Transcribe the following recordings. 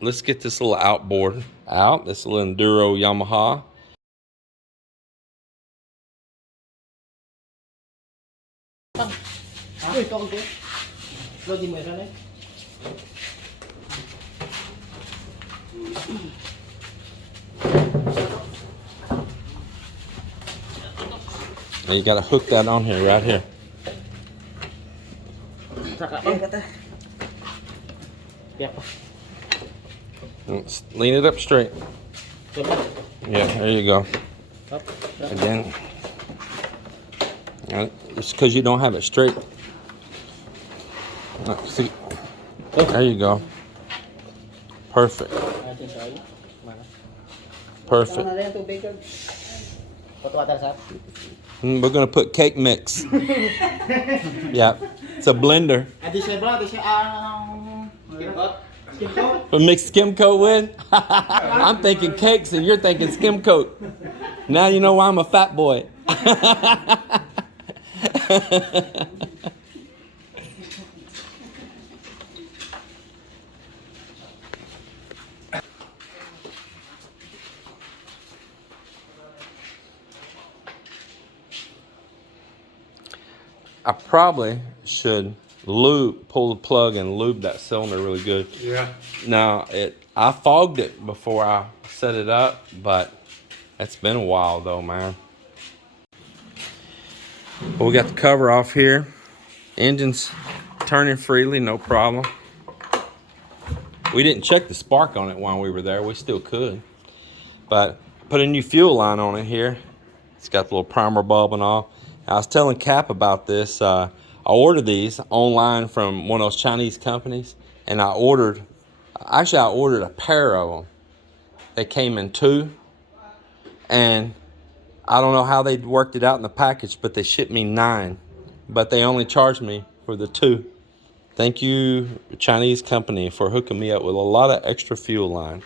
Let's get this little outboard out. This little Enduro Yamaha. And you gotta hook that on here, right here. Lean it up straight. Yeah, there you go. And then, it's because you don't have it straight. See, there you go. Perfect. Perfect. We're gonna put cake mix. Yeah, it's a blender. But mix skim coat with? I'm thinking cakes and you're thinking skim coat. Now you know why I'm a fat boy. I probably should pull the plug and lube that cylinder really good. Yeah. Now, I fogged it before I set it up, but it's been a while though, man. Well, we got the cover off here. Engine's turning freely, no problem. We didn't check the spark on it while we were there. We still could. But put a new fuel line on it here. It's got the little primer bulb and all. I was telling Cap about this. I ordered these online from one of those Chinese companies, and I ordered a pair of them. They came in 2, and I don't know how they worked it out in the package, but they shipped me 9, but they only charged me for the 2. Thank you, Chinese company, for hooking me up with a lot of extra fuel line.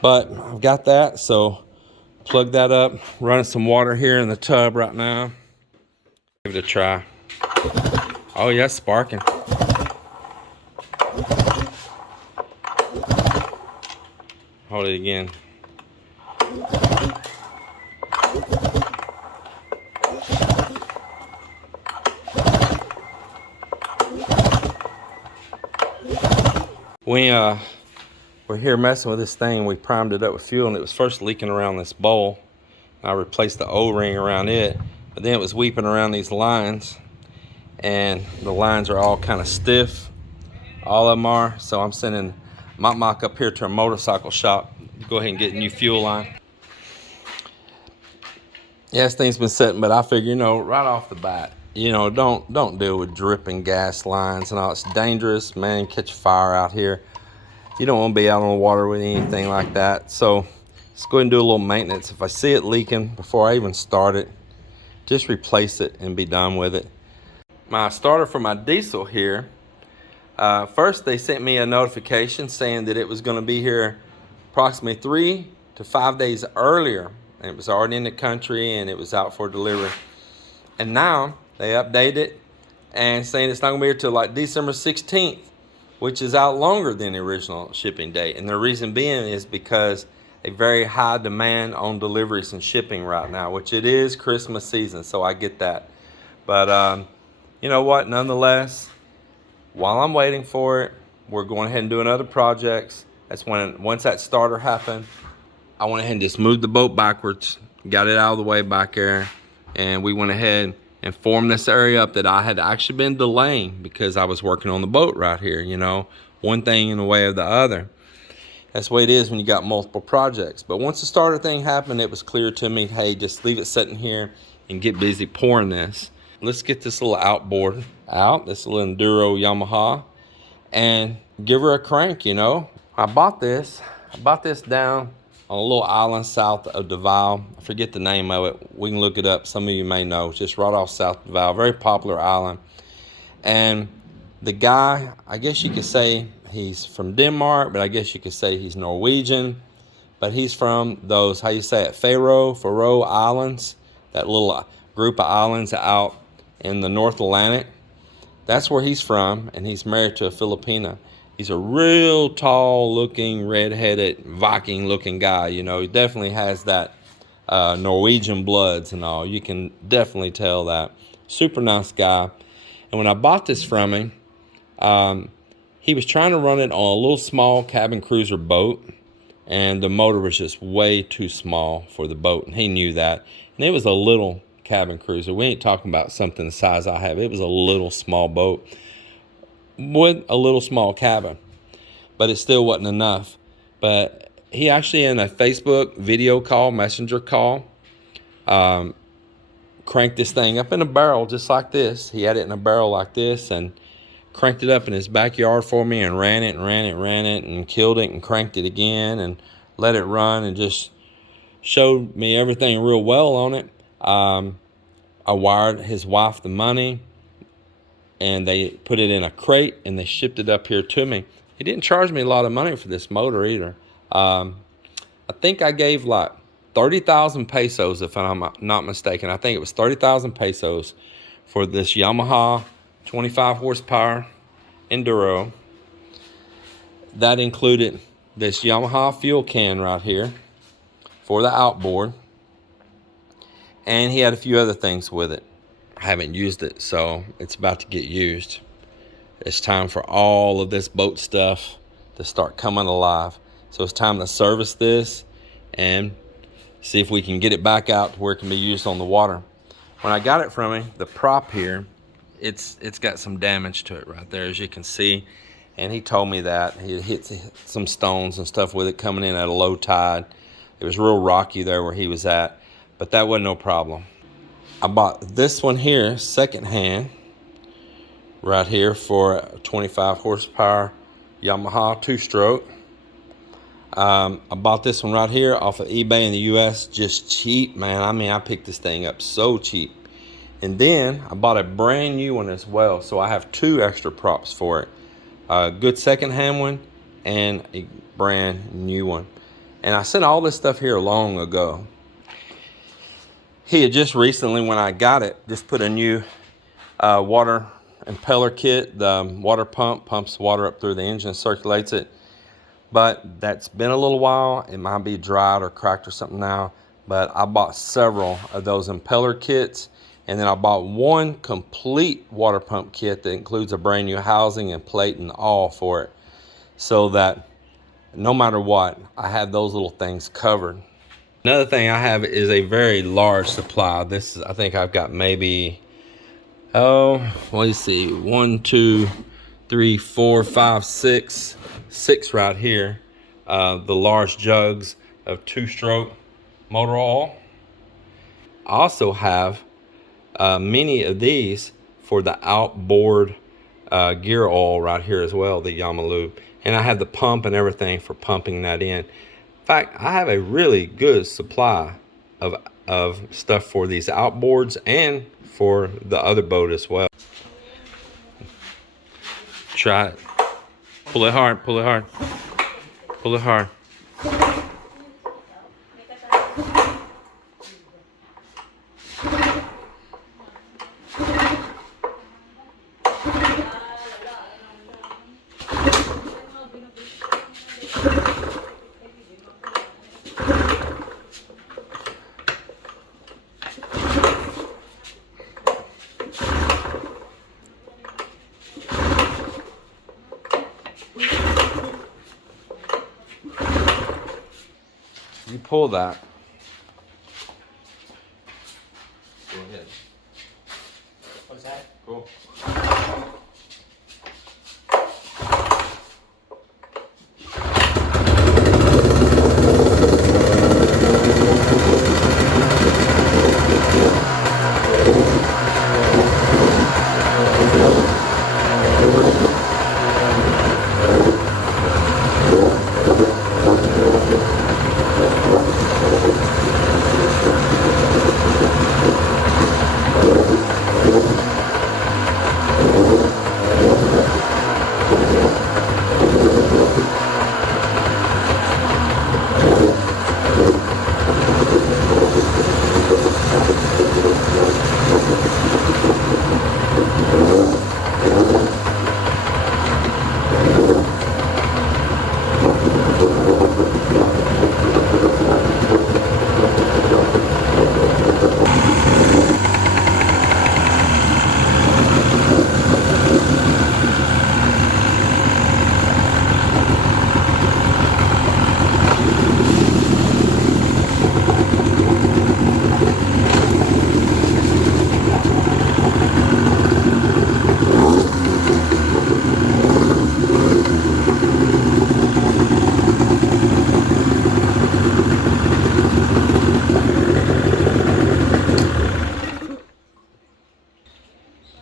But I've got that, so plug that up, running some water here in the tub right now. Give it a try. Oh yeah, it's sparking. Hold it again. We're here messing with this thing. We primed it up with fuel, and it was first leaking around this bowl. I replaced the O-ring around it, but then it was weeping around these lines, and the lines are all kind of stiff. All of them are. So I'm sending my mock up here to a motorcycle shop to go ahead and get a new fuel line. Yeah, this thing's been sitting, but I figure, right off the bat, don't deal with dripping gas lines and all. It's dangerous, man. Catch fire out here. You don't want to be out on the water with anything like that. So let's go ahead and do a little maintenance. If I see it leaking before I even start it, just replace it and be done with it. My starter for my diesel here, first they sent me a notification saying that it was going to be here approximately 3 to 5 days earlier. And it was already in the country and it was out for delivery. And now they update it and saying it's not going to be here till like December 16th. Which is out longer than the original shipping date. And the reason being is because a very high demand on deliveries and shipping right now, which it is Christmas season, so I get that. But you know what, nonetheless, while I'm waiting for it, we're going ahead and doing other projects. That's once that starter happened, I went ahead and just moved the boat backwards, got it out of the way back there, and we went ahead and formed this area up that I had actually been delaying because I was working on the boat right here, one thing in the way of the other. That's the way it is when you got multiple projects. But once the starter thing happened, it was clear to me, hey, just leave it sitting here and get busy pouring this. Let's get this little outboard out, this little Enduro Yamaha, and give her a crank, I bought this down on a little island south of Davao. I forget the name of it. We can look it up. Some of you may know. It's just right off South Davao. Very popular island. And the guy, I guess you could say he's from Denmark, but I guess you could say he's Norwegian. But he's from those, how you say it, Faroe Islands. That little group of islands out in the North Atlantic. That's where he's from, and he's married to a Filipina. He's a real tall looking, red-headed, Viking looking guy. You know, he definitely has that Norwegian bloods and all. You can definitely tell that. Super nice guy. And when I bought this from him, he was trying to run it on a little small cabin cruiser boat, and the motor was just way too small for the boat, and he knew that. And it was a little cabin cruiser. We ain't talking about something the size I have. It was a little small boat with a little small cabin, but it still wasn't enough. But he actually, in a Facebook video call, messenger call, cranked this thing up in a barrel just like this. He had it in a barrel like this and cranked it up in his backyard for me, and ran it and killed it and cranked it again and let it run, and just showed me everything real well on it. I wired his wife the money, and they put it in a crate and they shipped it up here to me. He didn't charge me a lot of money for this motor either. I think I gave like 30,000 pesos, if I'm not mistaken. I think it was 30,000 pesos for this Yamaha 25 horsepower Enduro. That included this Yamaha fuel can right here for the outboard, and he had a few other things with it. I haven't used it, so it's about to get used. It's time for all of this boat stuff to start coming alive. So it's time to service this and see if we can get it back out to where it can be used on the water. When I got it from him, the prop here, it's got some damage to it right there, as you can see. And he told me that he hit some stones and stuff with it coming in at a low tide. It was real rocky there where he was at, but that wasn't no problem. I bought this one here secondhand right here for a 25 horsepower Yamaha 2-stroke. I bought this one right here off of eBay in the US, just cheap, man. I mean, I picked this thing up so cheap. And then I bought a brand new one as well, so I have 2 extra props for it. A good secondhand one and a brand new one. And I sent all this stuff here long ago. He had just recently, when I got it, just put a new water impeller kit. The water pump pumps water up through the engine, circulates it. But that's been a little while. It might be dried or cracked or something now. But I bought several of those impeller kits. And then I bought one complete water pump kit that includes a brand new housing and plate and all for it. So that no matter what, I have those little things covered. Another thing I have is a very large supply. This is, I think I've got maybe, let's see, 1, 2, 3, 4, 5, 6 right here. The large jugs of 2-stroke motor oil. I also have many of these for the outboard gear oil right here as well, the Yamaha. And I have the pump and everything for pumping that in. In fact, I have a really good supply of stuff for these outboards and for the other boat as well. Try it. Pull it hard, pull it hard. Pull it hard. You pull that. Go ahead. What's that? Cool.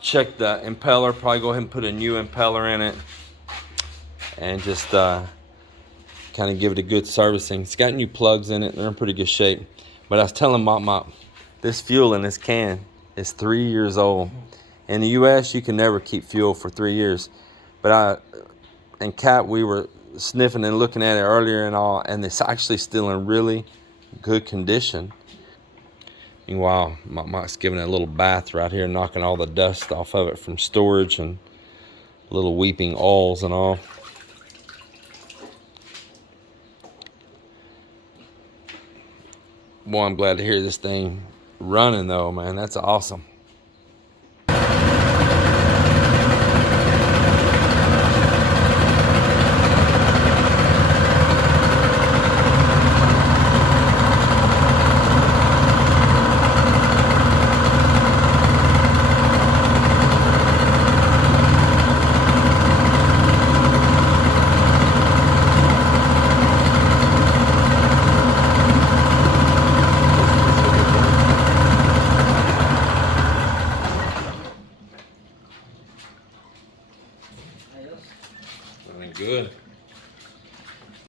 check the impeller. Probably go ahead and put a new impeller in it, and just kind of give it a good servicing. It's got new plugs in it. They're in pretty good shape. But I was telling Mop, this fuel in this can is 3 years old. In the U.S., you can never keep fuel for 3 years. But I and Kat, we were sniffing and looking at it earlier and all, and it's actually still in really good condition. Meanwhile, Mop's giving it a little bath right here, knocking all the dust off of it from storage and little weeping oils and all. Boy, I'm glad to hear this thing running though, man. That's awesome.